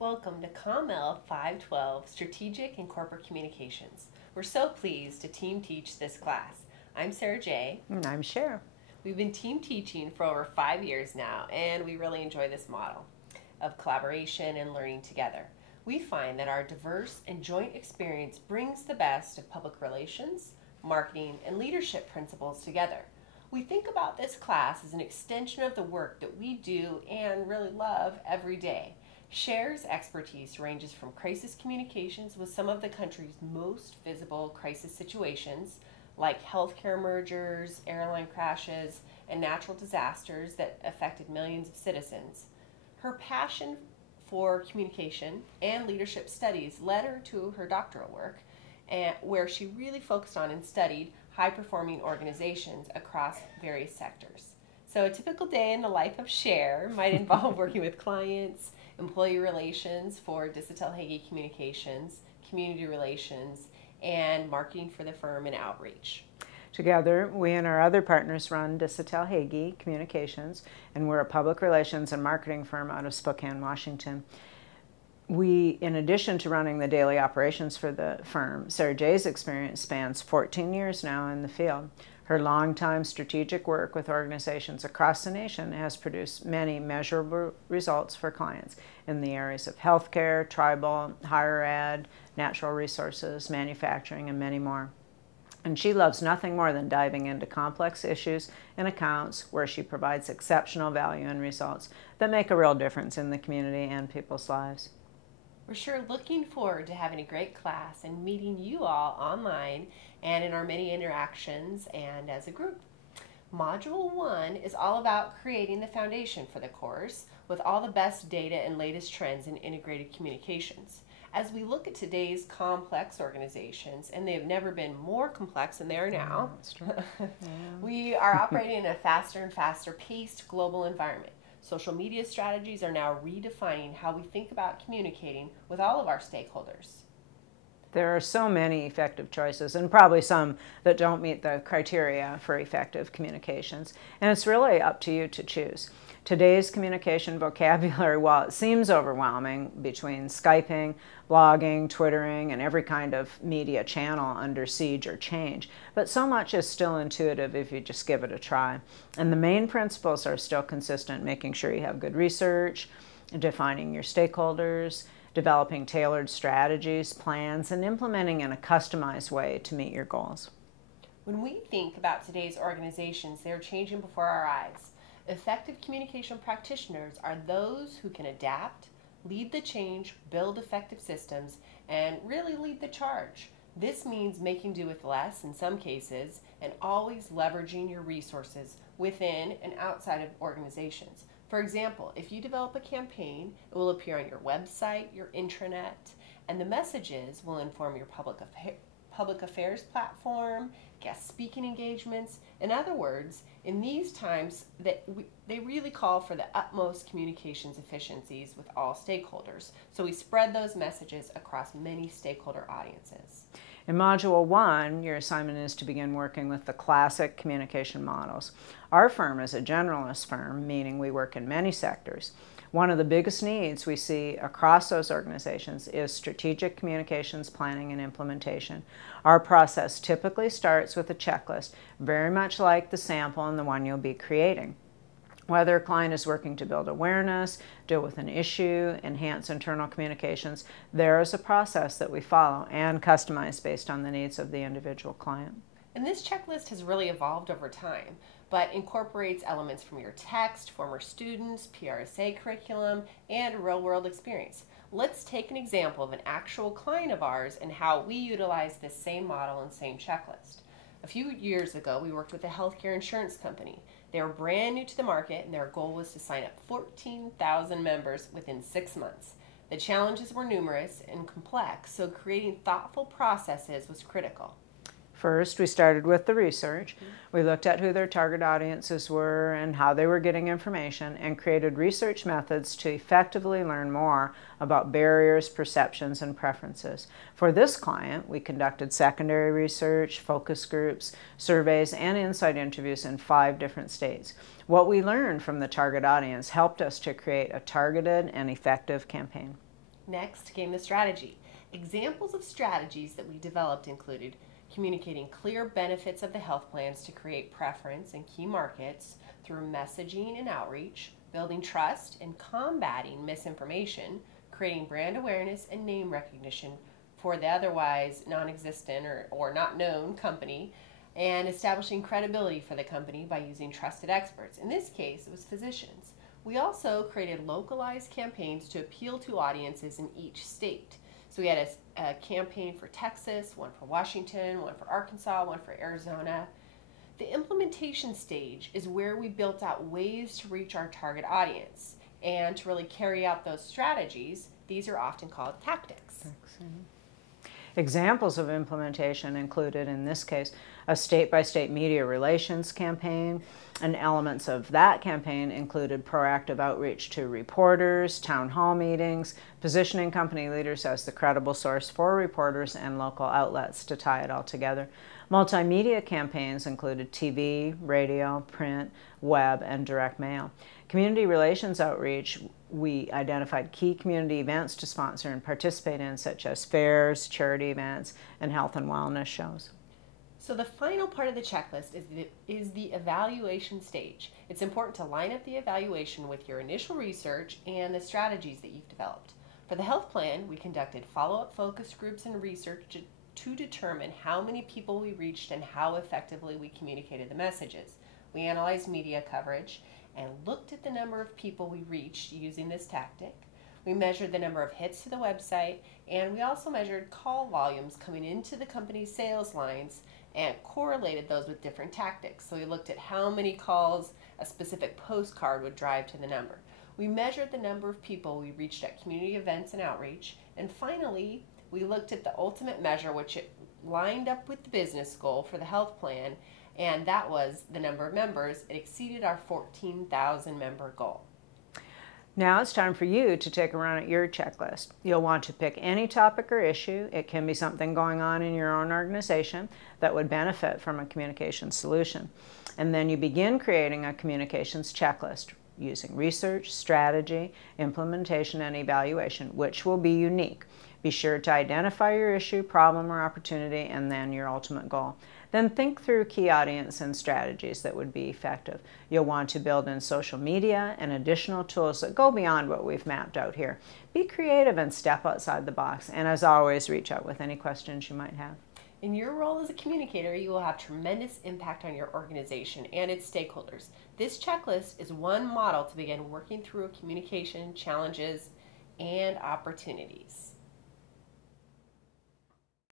Welcome to COML 512 Strategic and Corporate Communications. We're so pleased to team teach this class. I'm Sarah J. And I'm Cher. We've been team teaching for over 5 years now, and we really enjoy this model of collaboration and learning together. We find that our diverse and joint experience brings the best of public relations, marketing, and leadership principles together. We think about this class as an extension of the work that we do and really love every day. Cher's expertise ranges from crisis communications with some of the country's most visible crisis situations, like healthcare mergers, airline crashes, and natural disasters that affected millions of citizens. Her passion for communication and leadership studies led her to her doctoral work, where she really focused on and studied high-performing organizations across various sectors. So a typical day in the life of Cher might involve working with clients, employee relations for Distelhage Communications, community relations, and marketing for the firm and outreach. Together, we and our other partners run Distelhage Communications, and we're a public relations and marketing firm out of Spokane, Washington. We, in addition to running the daily operations for the firm, Sarah J's experience spans 14 years now in the field. Her long-time strategic work with organizations across the nation has produced many measurable results for clients in the areas of healthcare, tribal, higher ed, natural resources, manufacturing, and many more. And she loves nothing more than diving into complex issues and accounts where she provides exceptional value and results that make a real difference in the community and people's lives. We're sure looking forward to having a great class and meeting you all online and in our many interactions and as a group. Module 1 is all about creating the foundation for the course with all the best data and latest trends in integrated communications. As we look at today's complex organizations, and they have never been more complex than they are now, we are operating in a faster and faster paced global environment. Social media strategies are now redefining how we think about communicating with all of our stakeholders. There are so many effective choices, and probably some that don't meet the criteria for effective communications, and it's really up to you to choose. Today's communication vocabulary, while it seems overwhelming between Skyping, blogging, Twittering, and every kind of media channel under siege or change, but so much is still intuitive if you just give it a try. And the main principles are still consistent: making sure you have good research, defining your stakeholders, developing tailored strategies, plans, and implementing in a customized way to meet your goals. When we think about today's organizations, they're changing before our eyes. Effective communication practitioners are those who can adapt, lead the change, build effective systems, and really lead the charge. This means making do with less in some cases and always leveraging your resources within and outside of organizations. For example, if you develop a campaign, it will appear on your website, your intranet, and the messages will inform your public affairs platform, guest speaking engagements. In other words, in these times, they really call for the utmost communications efficiencies with all stakeholders. So we spread those messages across many stakeholder audiences. In Module 1, your assignment is to begin working with the classic communication models. Our firm is a generalist firm, meaning we work in many sectors. One of the biggest needs we see across those organizations is strategic communications planning and implementation. Our process typically starts with a checklist, very much like the sample and the one you'll be creating. Whether a client is working to build awareness, deal with an issue, enhance internal communications, there is a process that we follow and customize based on the needs of the individual client. And this checklist has really evolved over time, but incorporates elements from your text, former students, PRSA curriculum, and real-world experience. Let's take an example of an actual client of ours and how we utilize this same model and same checklist. A few years ago, we worked with a healthcare insurance company. They were brand new to the market, and their goal was to sign up 14,000 members within 6 months. The challenges were numerous and complex, so creating thoughtful processes was critical. First, we started with the research. We looked at who their target audiences were and how they were getting information, and created research methods to effectively learn more about barriers, perceptions, and preferences. For this client, we conducted secondary research, focus groups, surveys, and insight interviews in 5 different states. What we learned from the target audience helped us to create a targeted and effective campaign. Next came the strategy. Examples of strategies that we developed included communicating clear benefits of the health plans to create preference in key markets through messaging and outreach, building trust and combating misinformation, creating brand awareness and name recognition for the otherwise non-existent or not known company, and establishing credibility for the company by using trusted experts. In this case, it was physicians. We also created localized campaigns to appeal to audiences in each state. So we had a campaign for Texas, one for Washington, one for Arkansas, one for Arizona. The implementation stage is where we built out ways to reach our target audience. And to really carry out those strategies, these are often called tactics. Examples of implementation included, in this case, a state-by-state media relations campaign, and elements of that campaign included proactive outreach to reporters, town hall meetings, positioning company leaders as the credible source for reporters and local outlets to tie it all together. Multimedia campaigns included TV, radio, print, web, and direct mail. Community relations outreach, we identified key community events to sponsor and participate in, such as fairs, charity events, and health and wellness shows. So the final part of the checklist is the evaluation stage. It's important to line up the evaluation with your initial research and the strategies that you've developed. For the health plan, we conducted follow-up focus groups and research to determine how many people we reached and how effectively we communicated the messages. We analyzed media coverage and looked at the number of people we reached using this tactic. We measured the number of hits to the website, and we also measured call volumes coming into the company's sales lines and correlated those with different tactics. So we looked at how many calls a specific postcard would drive to the number. We measured the number of people we reached at community events and outreach. And finally, we looked at the ultimate measure, which it lined up with the business goal for the health plan, and that was the number of members. It exceeded our 14,000 member goal. Now it's time for you to take a run at your checklist. You'll want to pick any topic or issue. It can be something going on in your own organization that would benefit from a communications solution. And then you begin creating a communications checklist using research, strategy, implementation, and evaluation, which will be unique. Be sure to identify your issue, problem, or opportunity, and then your ultimate goal. Then think through key audience and strategies that would be effective. You'll want to build in social media and additional tools that go beyond what we've mapped out here. Be creative and step outside the box. And as always, reach out with any questions you might have. In your role as a communicator, you will have tremendous impact on your organization and its stakeholders. This checklist is one model to begin working through communication challenges and opportunities.